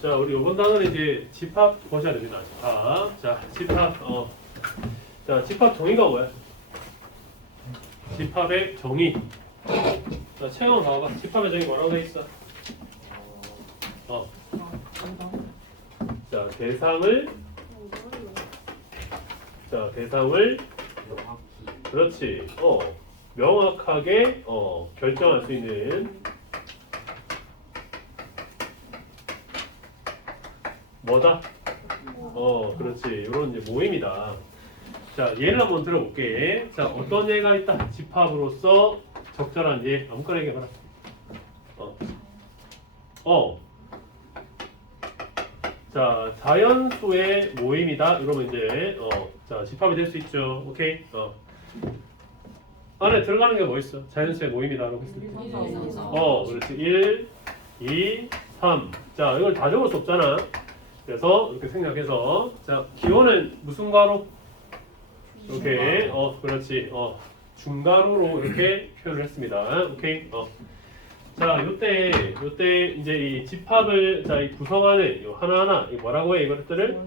자, 우리 이번 단어는 이제 집합 보셔야 됩니다. 집합. 자, 집합. 어. 자, 집합 정의가 뭐야? 집합의 정의. 자, 체험 가봐. 집합의 정의 뭐라고 돼 있어? 어. 자, 대상을 자, 대상을 그렇지. 어. 명확하게 어, 결정할 수 있는 뭐다? 어, 그렇지. 이런 이제 모임이다. 자, 예를 한번 들어볼게. 자, 어떤 예가 있다? 집합으로서 적절한 예. 아무거나 얘기해봐라. 어. 어. 자, 자연수의 모임이다. 이러면 이제, 어, 자, 집합이 될 수 있죠. 오케이? 어. 안에 들어가는 게 뭐 있어? 자연수의 모임이다 라고 했을 때. 어, 그렇지. 1, 2, 3. 자, 이걸 다 적을 수 없잖아. 그래서 이렇게 생각해서 자, 기호는 무슨 가로? 이렇게 어, 그렇지. 어, 중가로로 이렇게 표현을 했습니다. 오케이. 어. 자, 요때 요때 이제 이 집합을 자, 이 구성하는 요 하나하나 이 뭐라고 해? 이것들을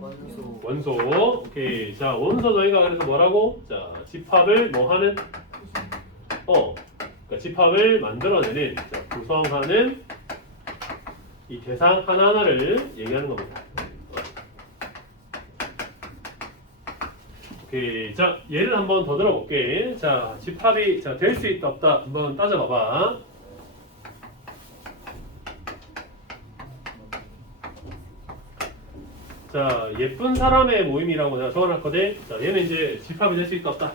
원소. 오케이. 자, 원소 저희가 그래서 뭐라고? 자, 집합을 뭐 하는? 어. 그러니까 집합을 만들어내는 자, 구성하는 이 대상 하나하나를 얘기하는 겁니다. 자, 예를 한번 더 들어볼게. 자, 집합이 자, 될 수 있다 없다 한번 따져봐봐. 자, 예쁜 사람의 모임이라고 내가 적어놨거든. 자, 얘는 이제 집합이 될 수 있다 없다.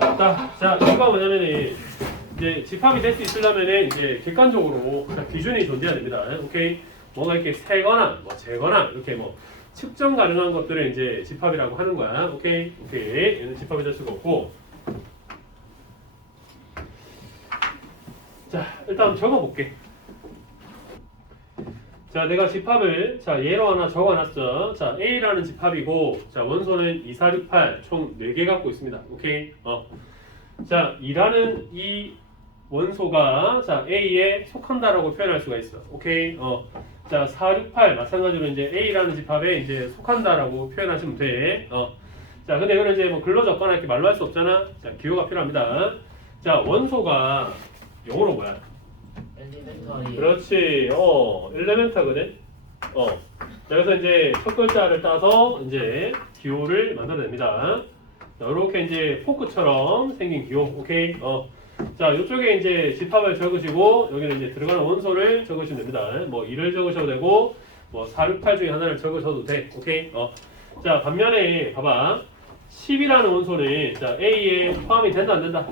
없다. 자, 이유가 뭐냐면은 이제 집합이 될 수 있으려면은 이제 객관적으로 자, 기준이 존재해야 됩니다. 오케이. 뭔가 이렇게 세거나 뭐 재거나 이렇게 뭐 측정 가능한 것들을 이제 집합이라고 하는 거야. 오케이. 오케이. 얘는 집합이 될 수가 없고. 자, 일단 적어 볼게. 자, 내가 집합을 자, 예로 하나 적어 놨어. 자, A라는 집합이고 자, 원소는 2, 4, 6, 8 총 4개 갖고 있습니다. 오케이. 어. 자, 2라는 이 원소가 자, A에 속한다라고 표현할 수가 있어. 오케이. 어. 자, 4, 6, 8 마찬가지로 이제 A라는 집합에 이제 속한다라고 표현하시면 돼. 어. 자, 근데 이거는 이제 뭐 글로 적거나 이렇게 말로 할 수 없잖아. 자, 기호가 필요합니다. 자, 원소가 영어로 뭐야? 엘리멘터리 그렇지. 어, 엘레멘타거든. 어. 자, 그래서 이제 첫 글자를 따서 이제 기호를 만들어냅니다. 자, 이렇게 이제 포크처럼 생긴 기호. 오케이. 어. 자, 이쪽에 이제 집합을 적으시고 여기는 이제 들어가는 원소를 적으시면 됩니다. 뭐 2를 적으셔도 되고 뭐 4, 6, 8 중에 하나를 적으셔도 돼. 오케이. 어. 자, 반면에 봐봐. 10이라는 원소는 자, A에 포함이 된다 안 된다?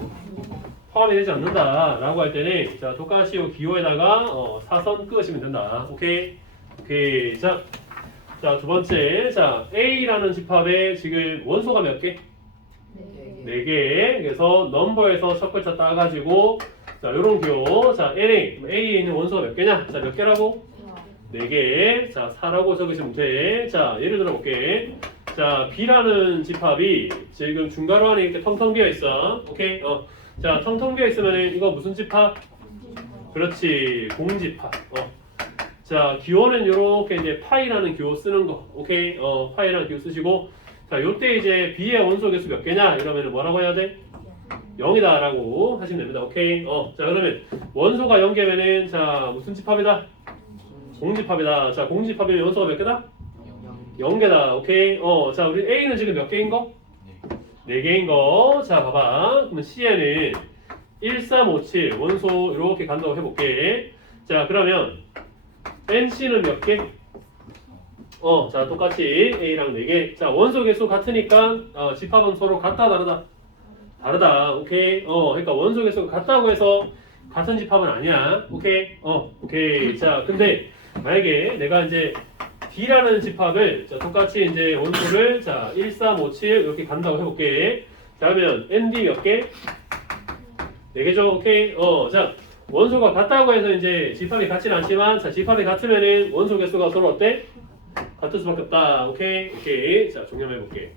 포함이 되지 않는다 라고 할 때는 자요 기호에다가 어, 사선 끄시면 된다. 오케이 오케이 자 자 두 번째 자 A라는 집합에 지금 원소가 몇 개? 네 개. 그래서 넘버에서 첫 글자 따가지고 자 요런 기호 자 NA A에 있는 원소가 몇 개냐? 자 몇 개라고? 네 개. 자 4라고 적으시면 돼. 자 예를 들어 볼게. 자 B라는 집합이 지금 중괄호 안에 이렇게 텅텅 비어 있어. 오케이 어. 자, 텅텅 비어 있으면 이거 무슨 집합? 그렇지, 공집합. 어. 자, 기호는 이렇게 이제 파이라는 기호 쓰는 거. 오케이, 어, 파이라는 기호 쓰시고, 자, 요때 이제 B의 원소 개수 몇 개냐? 이러면 뭐라고 해야 돼? 0이다 라고 하시면 됩니다. 오케이, 어, 자, 그러면 원소가 0개면은 자, 무슨 집합이다? 공집합이다. 자, 공집합이면 원소가 몇 개다? 0개다. 오케이, 어, 자, 우리 A는 지금 몇 개인 거? 4개인 거. 자, 봐봐. 그러면 C에는 1, 3, 5, 7 원소 이렇게 간다고 해볼게. 자, 그러면 NC는 몇 개? 어, 자, 똑같이 A랑 4개. 자, 원소 개수 같으니까 어, 집합은 서로 같다, 다르다? 다르다. 오케이. 어, 그러니까 원소 개수가 같다고 해서 같은 집합은 아니야. 오케이. 어, 오케이. 자, 근데 만약에 내가 이제 D라는 집합을 자, 똑같이 이제 원소를 자 1, 3, 5, 7 이렇게 간다고 해볼게. 자 그러면 ND 몇 개? 4개죠. 오케이. 어, 자 원소가 같다고 해서 이제 집합이 같지는 않지만 자 집합이 같으면은 원소 개수가 서로 어때? 같을 수밖에 없다. 오케이. 오케이. 자 정리해 볼게.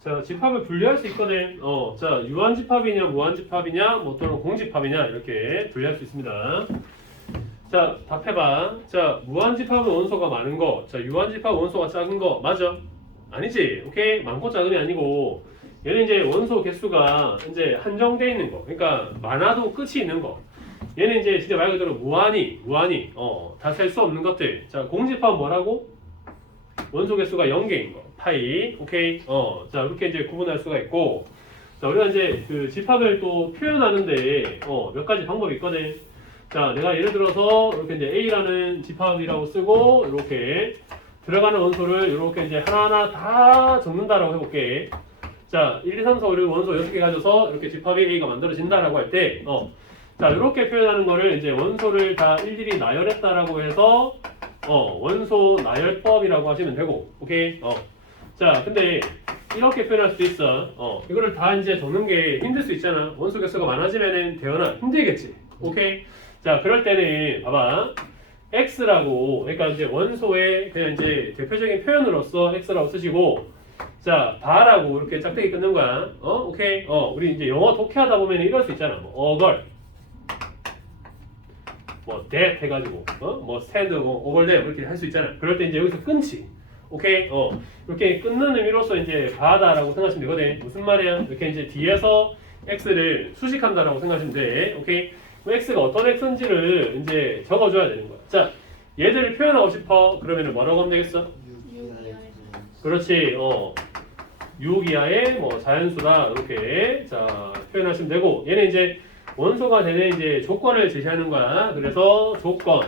자 집합을 분리할 수 있거든. 어, 자 유한 집합이냐 무한 집합이냐 뭐 또는 공집합이냐 이렇게 분리할 수 있습니다. 자, 답해봐. 자, 무한 집합은 원소가 많은 거. 자, 유한 집합 원소가 작은 거. 맞아? 아니지. 오케이? 많고 작음이 아니고. 얘는 이제 원소 개수가 이제 한정돼 있는 거. 그러니까 많아도 끝이 있는 거. 얘는 이제 진짜 말 그대로 무한히, 무한히, 어, 다 셀 수 없는 것들. 자, 공집합은 뭐라고? 원소 개수가 0개인 거. 파이. 오케이? 어, 자, 이렇게 이제 구분할 수가 있고. 자, 우리가 이제 그 집합을 또 표현하는데, 어, 몇 가지 방법이 있거든. 자, 내가 예를 들어서 이렇게 이제 A라는 집합이라고 쓰고 이렇게 들어가는 원소를 이렇게 이제 하나하나 다 적는다라고 해볼게. 자, 1, 2, 3, 4, 5, 6 원소 6개 가져서 이렇게 집합이 A가 만들어진다라고 할 때, 어, 자, 이렇게 표현하는 거를 이제 원소를 다 일일이 나열했다라고 해서, 어, 원소 나열법이라고 하시면 되고, 오케이? 어. 자, 근데 이렇게 표현할 수도 있어. 어, 이거를 다 이제 적는 게 힘들 수 있잖아. 원소 개수가 많아지면은 대현아 힘들겠지. 오케이? 자, 그럴 때는 봐봐. x라고 그러니까 이제 원소의 그냥 이제 대표적인 표현으로서 x라고 쓰시고 자, 바라고 이렇게 짝대기 끊는 거야. 어? 오케이. 어, 우리 이제 영어 독해하다 보면 이럴 수 있잖아. 뭐 어걸 뭐 that 해가지고 어? 뭐 stand 뭐 over there 이렇게 할 수 있잖아. 그럴 때 이제 여기서 끊지. 오케이. 어. 이렇게 끊는 의미로서 이제 바다라고 생각하시면 되거든. 무슨 말이야? 이렇게 이제 뒤에서 x를 수식한다라고 생각하시면 돼. 오케이. 그 x가 어떤 x인지를 이제 적어줘야 되는 거야. 자, 얘들을 표현하고 싶어. 그러면은 뭐라고 하면 되겠어? 그렇지. 어. 6 이하의 뭐 자연수다. 이렇게 자 표현하시면 되고 얘는 이제 원소가 되는 이제 조건을 제시하는 거야. 그래서 조건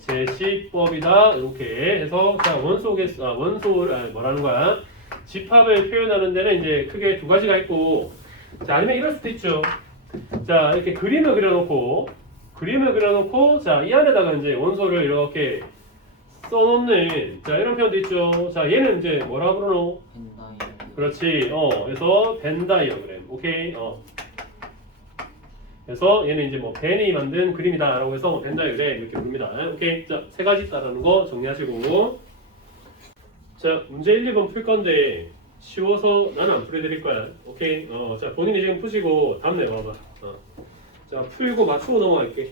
제시법이다. 이렇게 해서 자 원소 개수 아, 원소 아, 뭐라는 거야? 집합을 표현하는 데는 이제 크게 두 가지가 있고 자 아니면 이럴 수도 있죠. 자 이렇게 그림을 그려놓고 그림을 그려놓고 자 이 안에다가 이제 원소를 이렇게 써놓는 자 이런 표현도 있죠. 자 얘는 이제 뭐라 부르노? 그렇지. 어 그래서 벤 다이어그램. 오케이. 어. 그래서 얘는 이제 뭐 벤이 만든 그림이다라고 해서 뭐벤 다이어그램 이렇게 부릅니다. 오케이. 자 세 가지 있다라는 거 정리하시고. 자 문제 1, 2번 풀 건데 쉬워서 나는 안 풀어드릴 거야. 오케이. 어, 자 본인이 지금 푸시고 다음 내 봐봐. 어. 자 풀고 맞추고 넘어갈게.